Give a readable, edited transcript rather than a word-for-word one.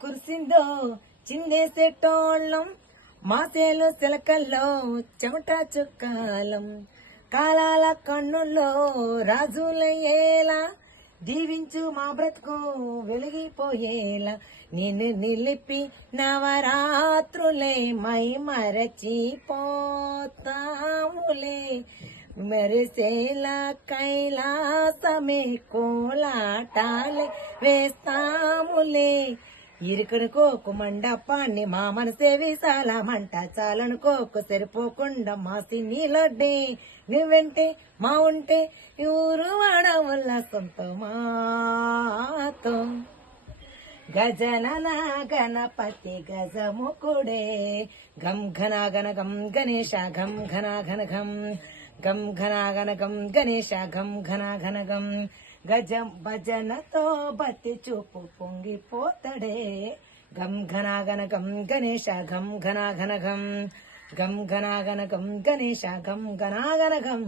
కురిసిందో చిందేసేటోళ్ళం మాసేలు సిలకల్లో చెమట చుక్కాలం కాలాల కన్నుల్లో రాజులయ్యేలా దీవించు మా బ్రతుకు వెలిగిపోయేలా నిన్ను నిలిపి నవరాత్రులే మై మరచిపోతాములే మెరిసేలా కైలాసమే కోలాటాలే వేస్తాములే ఇరుకనుకోకు మండపాన్ని మా మనసే విశాలమంట చాలనుకోకు సరిపోకుండా మాసి నీలొడ్డే నువ్వెంటే మా ఉంటే ఊరు వాడవల్ల సొంత మాతో గజనన గణపతి గజముకుడే గం ఘనాగన గం గణేశ గం ఘనాఘన గం గం ఘనాగన గం గణేశ గం ఘనాఘన గం గజం భజనతో బతి చూపు పొంగిపోతడే గం ఘనాగన గం గణేశ గం ఘనాఘన గం గం ఘనాగన గం గణేశ గం ఘనాగన గం